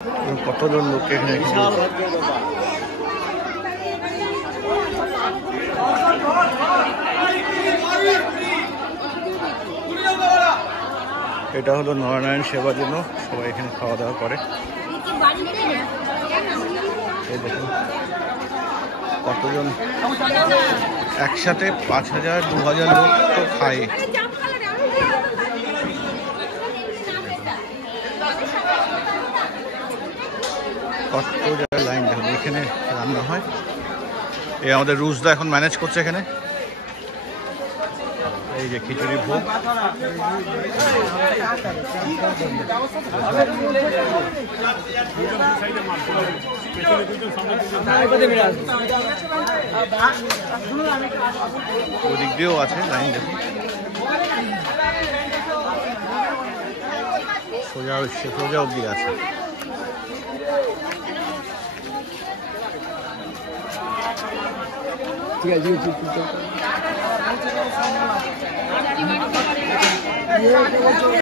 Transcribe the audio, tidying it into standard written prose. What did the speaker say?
কতজন লোক এখানে এটা হলো নরনারায়ণ সেবার জন্য সবাই এখানে খাওয়া দাওয়া করে। এই দেখুন কতজন একসাথে 5000-2000 লোক তো খায়। কত জায়গায় লাইন দেখুন, এখানে রান্না হয়। এই আমাদের রুজদা এখন ম্যানেজ করছে এখানে। এই যে খিচুড়ি ভোগ, ওদিক দিয়েও আছে লাইন দেখুন। সোজা অব্দি আছে। ঠিক আছে।